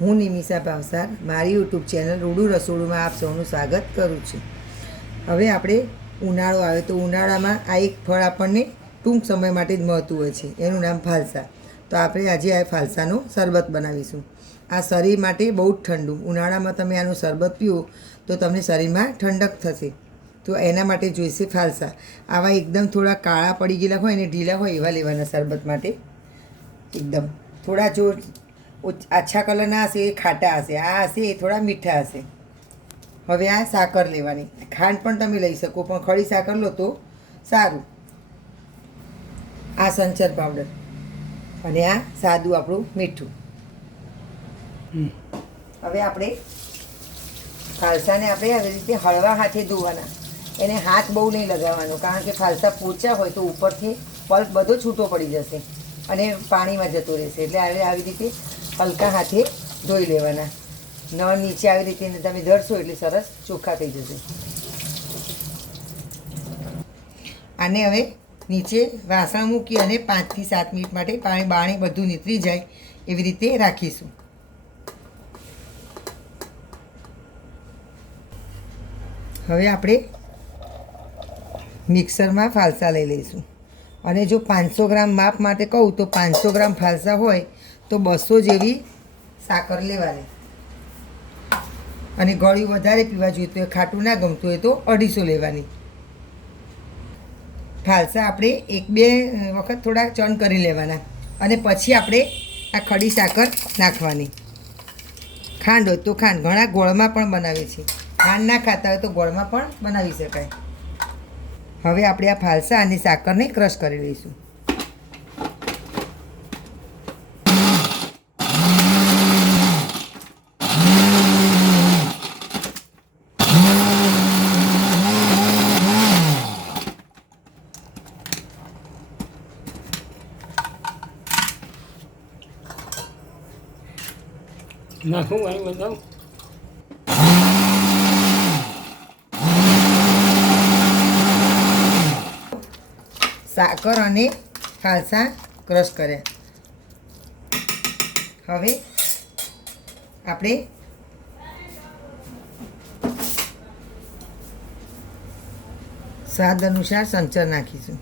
હું નિમિષા ભાવસાર મારી YouTube channel રૂડું રસોડુંમાં આપ સૌનું સ્વાગત કરું છું. હવે આપણે ઉનાળો આવે તો ઉનાળામાં આ એક ફળ આપણને ટૂંક સમય માટે જ મળતું હોય છે, એનું નામ ફાલસા. તો આપણે આજે આ ફાલસાનું શરબત બનાવીશું. આ શરીર માટે બહુ જ ઠંડુ, ઉનાળામાં તમે આનું શરબત પીઓ તો તમને શરીરમાં ઠંડક થશે. તો એના માટે જોઈશે ફાલસા. આવા એકદમ થોડા કાળા પડી ગયેલા હોય ને ઢીલા હોય એવા લેવાના શરબત માટે. એકદમ થોડા જો આછા કલરના હશે એ ખાટા હશે, આ હશે એ થોડા મીઠા હશે. હવે આ સાકર લેવાની, ખાંડ પણ તમે લઈ શકો પણ ખડી સાકર લો તો સારું. આ સંચર પાવડર અને આ સાદું આપણું મીઠું. હવે આપણે ફાલસાને આપણે આવી રીતે હળવા હાથે ધોવાના. એને હાથ બહુ નહીં લગાવવાનો, કારણ કે ફાલસા પોચા હોય તો ઉપરથી પલ્પ બધો છૂટો પડી જશે અને પાણીમાં જતો રહેશે. એટલે આવી રીતે હલકા હાથે ધોઈ લેવાના. નળ નીચે આવી રીતે તમે ધરશો એટલે સરસ ચોખ્ખા થઈ જશે. આને હવે નીચે વાસણ મૂકી અને 5 થી 7 મિનિટ માટે બાણી બધું નીતરી જાય એવી રીતે રાખીશું. હવે આપણે મિક્સરમાં ફાલસા લઈ લઈશું. અને જો 500 ગ્રામ માપ માટે કહું તો 500 ગ્રામ ફાલસા હોય તો 200 જેવી સાકર લેવાની. અને ગળ્યું વધારે પીવા જોઈતું હોય, ખાટું ના ગમતું હોય તો 250 લેવાની. ફાલસા આપણે 1-2 વખત થોડા ચર્ન કરી લેવાના અને પછી આપણે આ ખડી સાકર નાખવાની. ખાંડ હોય તો ખાંડ, ઘણા ગોળમાં પણ બનાવે છે. ખાંડ ના ખાતા હોય તો ગોળમાં પણ બનાવી શકાય. હવે આપણે આ ફાલસા અને સાકરને ક્રશ કરી લઈશું. નાખું અહીં બધા સાકર અને ફાલસા ક્રશ કર્યા. હવે આપણે સ્વાદ અનુસાર સંચર નાખીશું.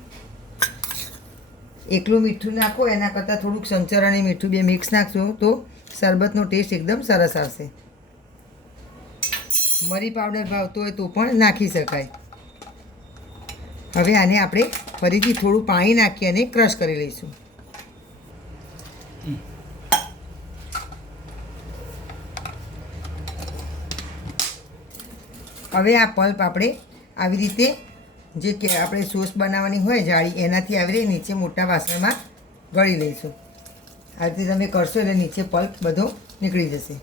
એકલું મીઠું નાખો એના કરતાં થોડુંક સંચર અને મીઠું બે મિક્સ નાખશો તો શરબતનો ટેસ્ટ એકદમ સરસ આવશે. મરી પાવડર ભાવતો હોય તો પણ નાખી શકાય. હવે આને આપણે ફરીથી થોડું પાણી નાખી અને ક્રશ કરી લઈશું. હવે આ પલ્પ આપણે આવી રીતે જે કે આપણે સોસ બનાવવાની હોય જાળી, એનાથી આવી રીતે નીચે મોટા વાસણમાં ગળી લઈશું. આ રીતે તમે કરશો એટલે નીચે પલ્પ બધો નીકળી જશે.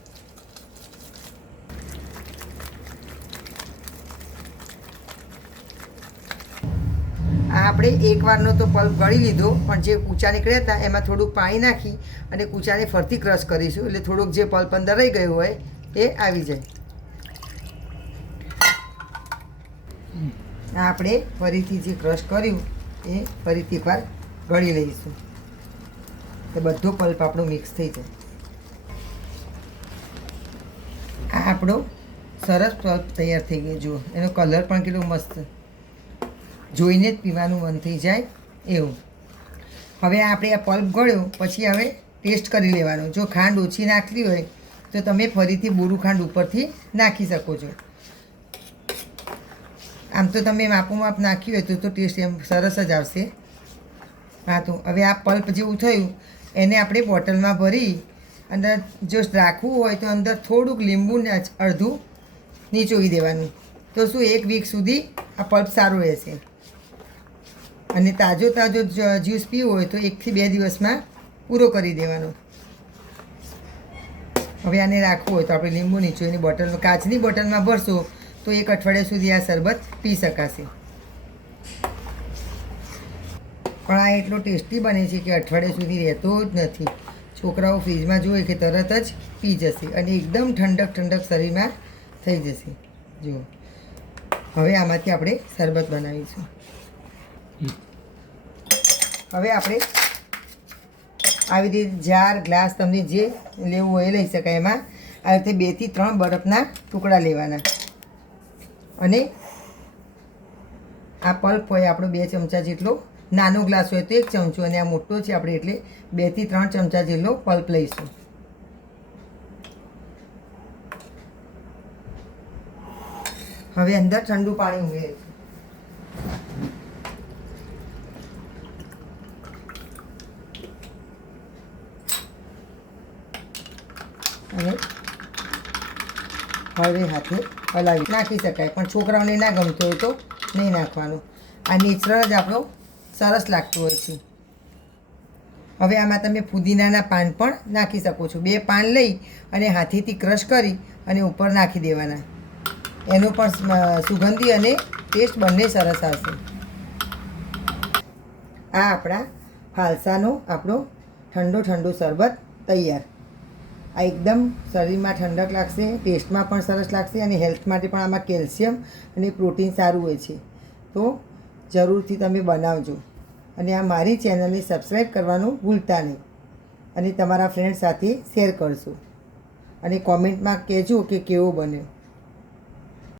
આ આપણે એકવારનો તો પલ્પ ગળી લીધો, પણ જે કૂચા નીકળ્યા હતા એમાં થોડુંક પાણી નાખી અને કૂચાને ફરતી ક્રશ કરીશું, એટલે થોડુંક જે પલ્પ અંદર રહી ગયું હોય એ આવી જાય. આ આપણે ફરીથી જે ક્રશ કર્યું એ ફરીથી પર ગળી લઈશું તો બધો પલ્પ આપણો મિક્સ થઈ જાય. આ આપણો સરસ પલ્પ તૈયાર થઈ ગયો. જુઓ એનો કલર પણ કેટલો મસ્ત, જોઈને જ પીવાનું મન થઈ જાય એવું. હવે આપણે આ પલ્પ ગળ્યો પછી હવે ટેસ્ટ કરી લેવાનો. જો ખાંડ ઓછી નાખવી હોય તો તમે ફરીથી બોરું ખાંડ ઉપરથી નાખી શકો છો. આમ તો તમે માપ નાખ્યું હોય તો ટેસ્ટ એમ સરસ જ આવશે. હા, તો હવે આ પલ્પ જેવું થયું એને આપણે બોટલમાં ભરી અંદર જો રાખવું હોય તો અંદર થોડુંક લીંબુ અડધું નીચોવી દેવાનું. તો શું 1 વીક સુધી આ પલ્પ સારું રહેશે. અને તાજો જ્યુસ પીવો હોય તો 1 થી 2 દિવસમાં પૂરો કરી દેવાનો. હવે આને રાખવું હોય તો આપણે લીંબુ નીચોવીને બોટલમાં, કાચની બોટલમાં ભરશો તો 1 અઠવાડિયા સુધી આ શરબત પી શકાશે. પણ આ એટલો ટેસ્ટી બને છે કે અઠવાડિયા સુધી રહેતો જ નથી. છોકરાઓ ફ્રીજમાં જોઈએ કે તરત જ પી જશે અને એકદમ ઠંડક શરીરમાં થઈ જશે. જુઓ, હવે આમાંથી આપણે શરબત બનાવીશું. હવે આપણે આવી રીતે જાર ગ્લાસ તમને જે લેવું હોય એ લઈ શકાય. એમાં આવી રીતે 2 થી 3 બરફના ટુકડા લેવાના અને આ પલ્પ હોય આપણો 2 ચમચા જેટલો, નાનો ગ્લાસ હોય તો 1 ચમચો અને આ મોટો છે આપણે એટલે 2 થી 3 ચમચા જેટલો પલ્પ લઈશું. હવે અંદર ઠંડુ પાણી ઉમેરીશું. અને હવે હાથે હલાવી નાખી શકાય, પણ છોકરાઓને ના ગમતો હોય તો નહીં નાખવાનું. આ નેચરલ જ આપણો સરસ લાગતું હોય છે. હવે આમાં તમે પુદીનાના પાન પણ નાખી શકો છો. 2 પાન લઈ અને હાથેથી ક્રશ કરી અને ઉપર નાખી દેવાના. એનો પણ સુગંધી અને ટેસ્ટ બંને સરસ આવશે. આ આપણા ફાલસાનો આપણો ઠંડો શરબત તૈયાર. આ એકદમ શરીરમાં ઠંડક લાગશે, ટેસ્ટમાં પણ સરસ લાગશે અને હેલ્થ માટે પણ આમાં કેલ્શિયમ અને પ્રોટીન સારું હોય છે. તો જરૂરથી તમે બનાવજો અને આ મારી ચેનલને સબસ્ક્રાઈબ કરવાનું ભૂલતા નહીં અને તમારા ફ્રેન્ડ સાથે શેર કરશો અને કોમેન્ટમાં કહેજો કે કેવો બન્યો.